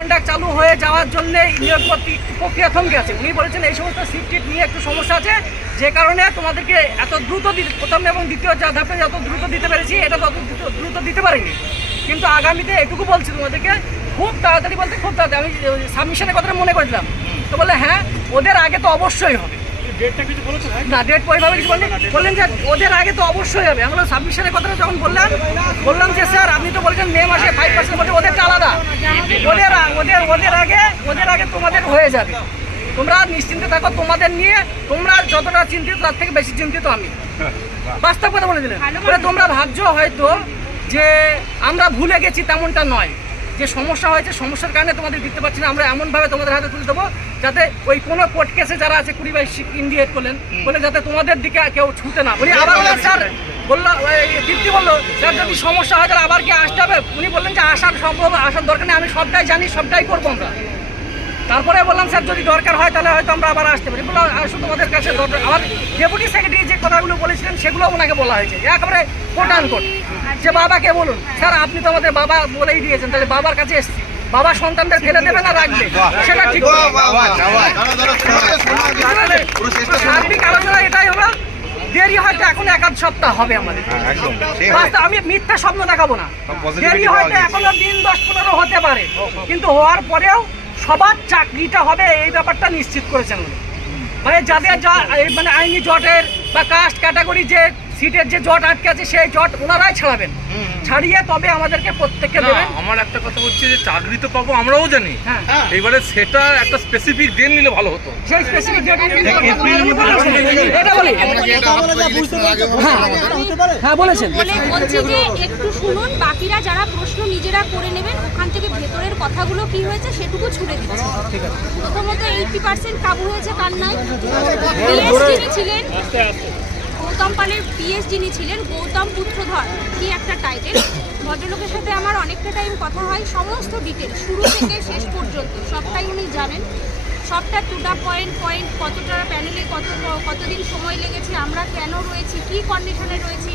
Contract চালু হয়ে যাওয়ার জন্য নিয়োগ প্রক্রিয়া থমকে আছে। উনি বলেছেন এই সমস্ত সিট নিয়ে একটু সমস্যা আছে। যে কারণে তোমাদেরকে এত দ্রুত প্রথম এবং দ্বিতীয় যা ধাপে যত দ্রুত দিতে পেরেছি, এটা তত দ্রুত দিতে পারিনি। কিন্তু আগামীতে এটুকু বলছি তোমাদেরকে, খুব তাড়াতাড়ি বলতে খুব তাড়াতাড়ি। আমি সাবমিশনের কথাটা মনে করলাম তো বলে হ্যাঁ ওদের আগে তো অবশ্যই হবে। না ডেট ওইভাবে কিছু বলেন। বললেন যে ওদের আগে তো অবশ্যই হবে। আমরা সাবমিশনের কথাটা যখন বললাম বললাম যে স্যার আপনি তো বলেছেন মে মাসে ফাইভ পার্সেন্ট ওদেরটা আলাদা। ওদের ওদের ওদের আগে ওদের আগে তোমাদের হয়ে যাবে। তোমরা নিশ্চিন্তে থাকো তোমাদের নিয়ে। তোমরা যতটা চিন্তিত তার থেকে বেশি চিন্তিত আমি। বাস্তব কথা বলে দিলেন। তোমরা ভাবছ হয়তো যে আমরা ভুলে গেছি তেমনটা নয়। যে সমস্যা হয়েছে সমস্যার কারণে তোমাদের দিতে পারছি না। আমরা এমনভাবে তোমাদের হাতে তুলে দেবো যাতে ওই কোনো কোর্ট কেসে যারা আছে কুড়ি বাইশ ইন্ডিয়েট করলেন বলে যাতে তোমাদের দিকে কেউ ছুটে না। উনি আবার বললেন, স্যার বলল দীপ্তি বলল স্যার যদি সমস্যা হয় তাহলে আবার কি আসতে হবে? উনি বললেন যে আসার সম্ভব আসার দরকার নেই আমি সবটাই জানি সবটাই করব আমরা। তারপরে বললাম স্যার যদি দরকার হয় তাহলে হয়তো আমরা আবার আসতে পারি। বললাম আসো তোমাদের কাছে দরকার আমার ডেপুটি সেক্রেটারি যে কথাগুলো বলেছিলেন সেগুলো ওনাকে বলা হয়েছে। একেবারে কোট আন কোট। যে বাবাকে বলুন স্যার আপনি তো আমাদের বাবা বলেই দিয়েছেন তাহলে বাবার কাছে এসছি বাবা সন্তানদের ফেলে দেবে না রাখবে সেটা ঠিক সার্বিক আলোচনা এটাই হলো দেরি হয়তো এখন এক আধ সপ্তাহ হবে আমাদের হয়। আমি মিথ্যা স্বপ্ন দেখাবো না দেরি হয়তো। এখনও দিন দশ পনেরো হতে পারে কিন্তু হওয়ার পরেও সবার চাকরিটা হবে এই ব্যাপারটা নিশ্চিত করেছেন মানে যাদের যা- মানে আইনি জটের বা কাস্ট ক্যাটাগরি যে সিটের যে জট আটকে আছে সেই জট ওনারাই ছাড়াবেন। ছাড়িয়ে তবে আমাদেরকে প্রত্যেককে দেবেন। আমার একটা কথা হচ্ছে যে চাকরি তো পাবো আমরাও জানি। হ্যাঁ। এবারে সেটা একটা স্পেসিফিক দিন নিলে ভালো হতো। সেই স্পেসিফিক ডেট এপ্রিল এটা বলি। হ্যাঁ। হ্যাঁ। বলেছেন। বলে বলছি যে একটু শুনুন বাকিরা যারা প্রশ্ন নিজেরা করে নেবেন ওখান থেকে ভেতরের কথাগুলো কি হয়েছে সেটুকু ছুড়ে দিচ্ছি প্রথমত এইটটি পার্সেন্ট কাবু হয়েছে কান্নায়। পিএস যিনি ছিলেন। গৌতম পালের পিএস যিনি ছিলেন গৌতম পুত্রধর কি একটা টাইটেল ভদ্রলোকের সাথে আমার অনেকটা টাইম কথা হয় সমস্ত ডিটেল শুরু থেকে শেষ পর্যন্ত সবটাই উনি জানেন। সবটা টু দা পয়েন্ট পয়েন্ট কতটা প্যানেলে কত কতদিন সময় লেগেছে আমরা কেন রয়েছি কি কন্ডিশনে রয়েছি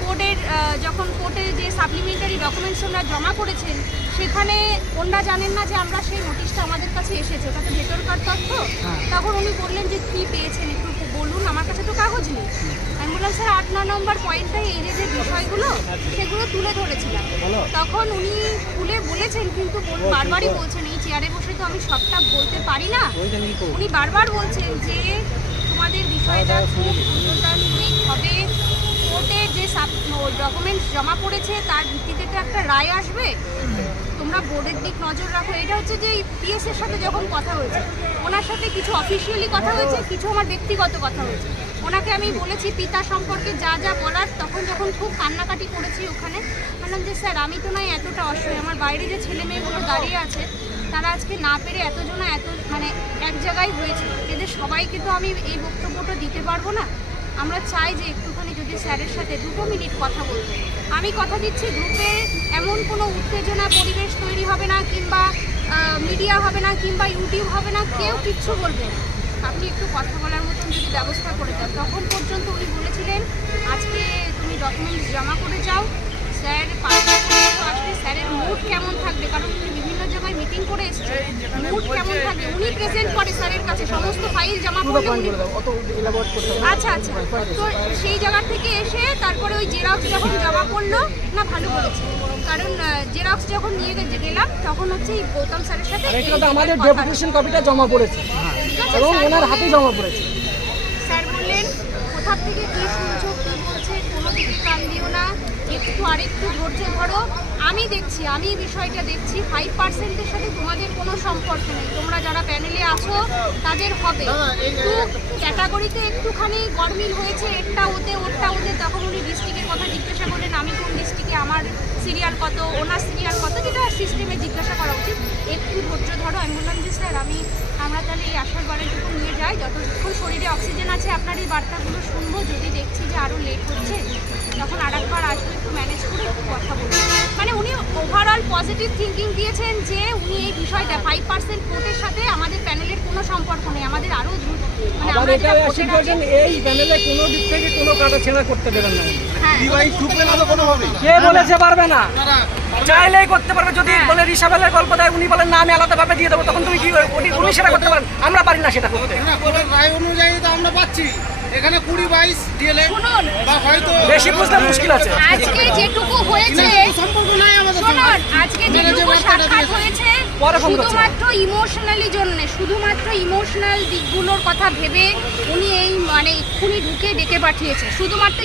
কোর্টের যখন কোর্টে যে সাপ্লিমেন্টারি ডকুমেন্টস ওনারা জমা করেছেন সেখানে ওনারা জানেন না যে আমরা সেই নোটিশটা আমাদের কাছে এসেছে। ওটা তো ভেতরকার তথ্য? তখন উনি বললেন যে কী পেয়েছেন একটু বলুন আমার কাছে তো কাগজ নেই। আমি বললাম স্যার আট ন নম্বর পয়েন্টটাই এই যে যে বিষয়গুলো সেগুলো তুলে ধরেছিলাম। তখন উনি তুলে বলেছেন কিন্তু বারবারই বলছেন এই চেয়ারে বসে তো আমি সবটা বলতে পারি না। উনি বারবার বলছেন যে তোমাদের বিষয়টা খুব দ্রুততান্ত্রিক হবে। কোর্টে যে ডকুমেন্টস জমা পড়েছে তার ভিত্তিতে তো একটা রায় আসবে। তোমরা বোর্ডের দিক নজর রাখো এটা হচ্ছে যে পিএস এর সাথে যখন কথা হয়েছে, ওনার সাথে কিছু অফিসিয়ালি কথা হয়েছে, কিছু আমার ব্যক্তিগত কথা হয়েছে। ওনাকে আমি বলেছি, পিতা সম্পর্কে যা যা বলার, তখন যখন খুব কান্নাকাটি করেছি ওখানে, বললাম যে, স্যার, আমি তো নয়, এতটা অসহায়। আমার বাইরে যে ছেলে মেয়েগুলো দাঁড়িয়ে আছে, তারা আজকে না পেরে এতজনা এত মানে এক জায়গায় হয়েছে। এদের সবাইকে তো আমি এই বক্তব্যটা দিতে পারব না। আমরা চাই যে একটুখানি যদি স্যারের সাথে দুটো মিনিট কথা বলতে। আমি কথা দিচ্ছি গ্রুপে এমন কোনো উত্তেজনা পরিবেশ তৈরি হবে না কিংবা মিডিয়া হবে না কিংবা ইউটিউব হবে না, কেউ কিচ্ছু বলবে না। আপনি একটু কথা বলার মতন যদি ব্যবস্থা করে দেন। তখন পর্যন্ত উনি বলেছিলেন, আজকে তুমি ডকুমেন্টস জমা করে যাও। স্যার পর্যন্ত আসলে স্যারের মুড কেমন থাকবে কারণ উনি বিভিন্ন জায়গায় মিটিং করে এসছে মুড কেমন থাকে উনি প্রেজেন্ট করে স্যারের কাছে সমস্ত ফাইল জমা করলে উনি। আচ্ছা আচ্ছা। তো সেই জায়গা থেকে এসে তারপরে ওই জেরক্স যখন জমা করল না ভালো করেছে। কারণ জেরক্স যখন নিয়ে গেলাম তখন হচ্ছে এই গৌতম স্যারের সাথে আমাদের ডেপুটেশন কপিটা জমা পড়েছে এবং ওনার হাতে জমা পড়েছে কোথা থেকে কি শুনছো, কি বলছে কোনো দিকে কান দিও না। একটু আরেকটু ধৈর্য ধরো। আমি দেখছি, আমি বিষয়টা দেখছি। ফাইভ পার্সেন্টের সাথে তোমাদের কোনো সম্পর্ক নেই। তোমরা যারা প্যানেলে আছো, তাদের হবে। একটু ক্যাটাগরিতে একটুখানি গরমিল হয়েছে, একটা ওতে, ওরটা ওতে। তখন উনি ডিস্ট্রিক্টের কথা জিজ্ঞাসা করলেন, আমি কোন ডিস্ট্রিক্টে আমার সিরিয়াল কত, ওনার সিরিয়াল কত, যেটা সিস্টেমে জিজ্ঞাসা করা উচিত। একটু ধৈর্য ধরো। আমি বললাম যে, স্যার, আমি, আমরা তাহলে এই আসার বারেটুকু যাই যতক্ষণ শরীরে অক্সিজেন আছে আপনার এই বার্তাগুলো শুনব। যদি দেখছি যে আরও লেট হচ্ছে তখন আরেকবার আসব একটু ম্যানেজ করে একটু কথা বলব। মানে উনি ওভারঅল পজিটিভ থিঙ্কিং দিয়েছেন যে উনি এই বিষয়টা ফাইভ পার্সেন্ট কোর্টের সাথে আমাদের প্যানেলের কোনো সম্পর্ক নেই আমাদের আরও দ্রুত মানে আবার এটা যেটা অ্যাসিড এই প্যানেলে কোনো দিক থেকে কোনো কাটা ছেঁড়া করতে দেবেন না। হ্যাঁ কে বলেছে পারবে না? চাইলেই করতে পারবে যদি বলে রিসাবেলের গল্প দেয় উনি বলেন না আমি আলাদাভাবে দিয়ে দেবো। তখন তুমি কি উনি- উনি সেটা করতে পারেন। আমরা পারি না সেটা করতে। রায় অনুযায়ী তো আমরা পাচ্ছি। এখানে কুড়ি বাইশ ডিএলএ বা হয়তো বেশি বুঝলে মুশকিল আছে। আজকে যেটুকু হয়েছে সম্পর্ক নাই আমাদের শুনুন আজকে যেটুকু সাক্ষাৎ হয়েছে পরে ফোন করছি। শুধুমাত্র ইমোশনালি জন্য শুধুমাত্র ইমোশনাল দিকগুলোর কথা ভেবে উনি এই মানে এক্ষুনি ঢুকে ডেকে পাঠিয়েছে। শুধুমাত্র